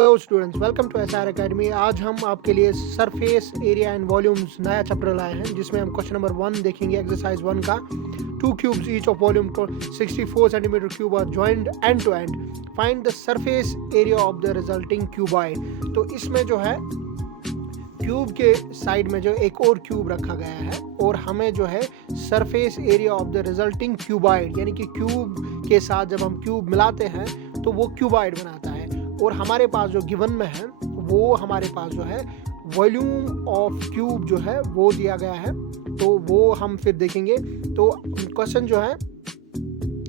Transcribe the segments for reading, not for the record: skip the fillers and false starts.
Hello students, welcome to SR academy. आज हम आपके लिए सरफेस एरिया एंड वॉल्यूम्स नया चैप्टर लाए हैं, जिसमें हम क्वेश्चन नंबर 1 देखेंगे, एक्सरसाइज 1 का। 2 cubes each of volume 64 centimetre cube are joined end to end. Find the surface area of the resulting cuboid. तो इसमें जो है क्यूब के साइड में जो एक और क्यूब रखा गया है और हमें जो है surface area of the resulting cuboid, यानी कि क्यूब के साथ जब हम क्यूब मिलाते हैं तो वो क्यूबॉइड बनाता है। और हमारे पास जो गिवन में है वो हमारे पास जो है वॉल्यूम ऑफ क्यूब जो है वो दिया गया है, तो वो हम फिर देखेंगे। तो क्वेश्चन जो है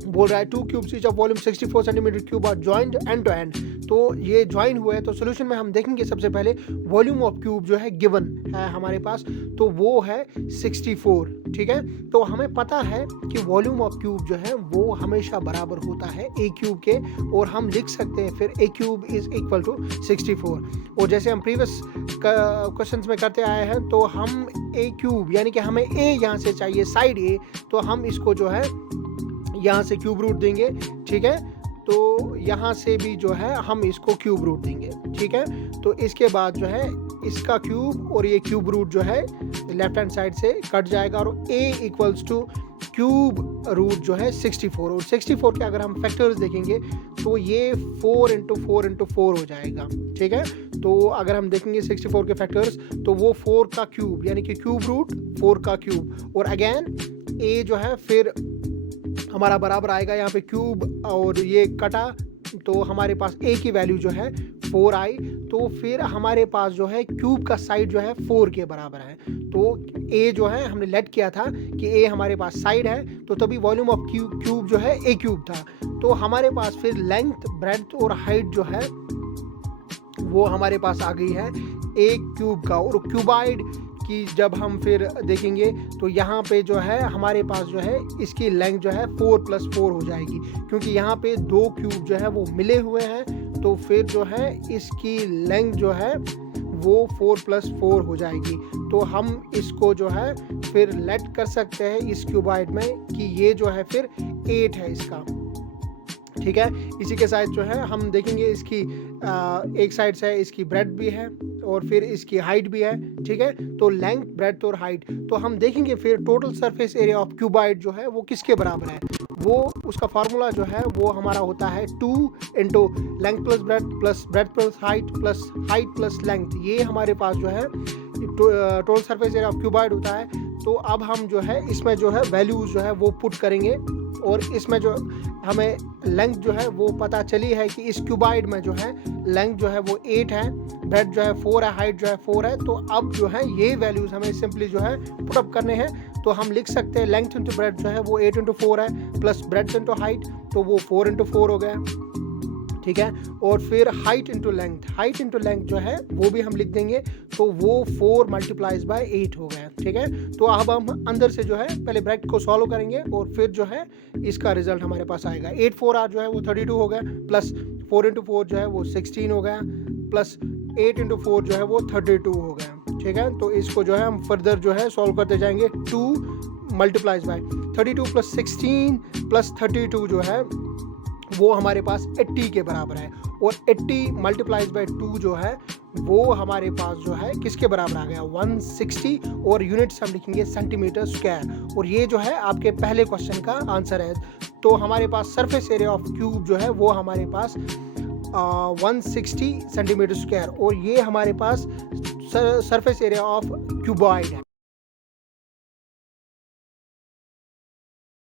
बोल रहा है 2 cubes each of volume 64 centimetre cube are joined end to end. तो ये ज्वाइन हुए हैं। तो सोल्यूशन में हम देखेंगे सबसे पहले वॉल्यूम ऑफ क्यूब जो है गिवन है हमारे पास, तो वो है 64। ठीक है, तो हमें पता है कि वॉल्यूम ऑफ क्यूब जो है वो हमेशा बराबर होता है ए क्यूब के, और हम लिख सकते हैं फिर ए क्यूब इज इक्वल टू 64। और जैसे हम प्रीवियस क्वेश्चंस में करते आए हैं, तो हम ए क्यूब यानी कि हमें ए यहाँ से चाहिए, साइड ए, तो हम इसको जो है यहाँ से क्यूब रूट देंगे। ठीक है, तो यहाँ से भी जो है हम इसको क्यूब रूट देंगे। ठीक है, तो इसके बाद जो है इसका क्यूब और ये क्यूब रूट जो है लेफ्ट हैंड साइड से कट जाएगा, और a equals to cube root जो है 64। और 64 के अगर हम फैक्टर्स देखेंगे तो ये 4 इंटू 4 इंटू 4 हो जाएगा। ठीक है, तो अगर हम देखेंगे 64 के फैक्टर्स तो वो 4 का क्यूब यानी कि क्यूब रूट 4 का क्यूब, और अगेन a जो है फिर हमारा बराबर आएगा यहाँ पे क्यूब और ये कटा, तो हमारे पास a की वैल्यू जो है 4 आई। तो फिर हमारे पास जो है क्यूब का साइड जो है 4 के बराबर है, तो a जो है हमने लेट किया था कि a हमारे पास साइड है, तो तभी वॉल्यूम ऑफ क्यूब जो है a क्यूब था। तो हमारे पास फिर लेंथ, ब्रेड्थ और हाइट जो है वो हमारे पास आ गई है a क्यूब का। और क्यूबॉइड की जब हम फिर देखेंगे तो यहाँ पे जो है हमारे पास जो है इसकी लेंथ जो है 4 + 4 हो जाएगी, क्योंकि यहाँ पे 2 क्यूब जो है वो मिले हुए हैं, तो फिर जो है इसकी लेंथ जो है वो 4 + 4 हो जाएगी। तो हम इसको जो है फिर लेट कर सकते हैं इस क्यूबॉइड में कि ये जो है फिर 8 है इसका। ठीक है, इसी के साथ जो है हम देखेंगे इसकी एक साइड से इसकी ब्रेड्थ भी है और फिर इसकी हाइट भी है। ठीक है, तो लेंथ, ब्रेड्थ और हाइट, तो हम देखेंगे फिर total surface area of cuboid जो है वो किसके बराबर है। वो उसका फार्मूला जो है वो हमारा होता है 2 into length plus breadth plus height plus length. ये हमारे पास जो है total surface area of cuboid होता है। तो अब हम जो है इसमें जो है वैल्यूज जो है वो पुट करेंगे, और इसमें जो हमें लेंथ जो है वो पता चली है कि इस क्यूबॉइड में जो है लेंथ जो है वो 8 है, ब्रेड्थ जो है 4 है, हाइट जो है 4 है। तो अब जो है ये वैल्यूज हमें सिंपली जो है पुटअप करने हैं। तो हम लिख सकते हैं लेंथ इंटू ब्रेड्थ जो है वो 8 इंटू 4 है, प्लस ब्रेड्थ इंटू हाइट तो वो 4 इंटू 4 हो गया। ठीक है, और फिर हाइट इंटू लेंथ जो है वो भी हम लिख देंगे, तो वो 4 × 8 हो गया। ठीक है, तो अब हम अंदर से जो है पहले ब्रैकेट को सॉल्व करेंगे और फिर जो है इसका रिजल्ट हमारे पास आएगा। 8 4 r जो है वो 32 हो गया, प्लस 4 इंटू 4 जो है वो 16 हो गया, प्लस 8 इंटू 4 जो है वो 32 हो गया। ठीक है, तो इसको जो है हम फर्दर जो है सॉल्व करते जाएंगे। 2 × 32 + 16 + 32 जो है वो हमारे पास 80 के बराबर है, और 80 × 2 जो है वो हमारे पास जो है किसके बराबर आ गया 160, और यूनिट्स हम लिखेंगे सेंटीमीटर स्क्वायर। और ये जो है आपके पहले क्वेश्चन का आंसर है। तो हमारे पास सरफेस एरिया ऑफ क्यूब जो है वो हमारे पास 160 सेंटीमीटर स्क्वायर, और ये हमारे पास सरफेस एरिया ऑफ क्यूबॉइड है।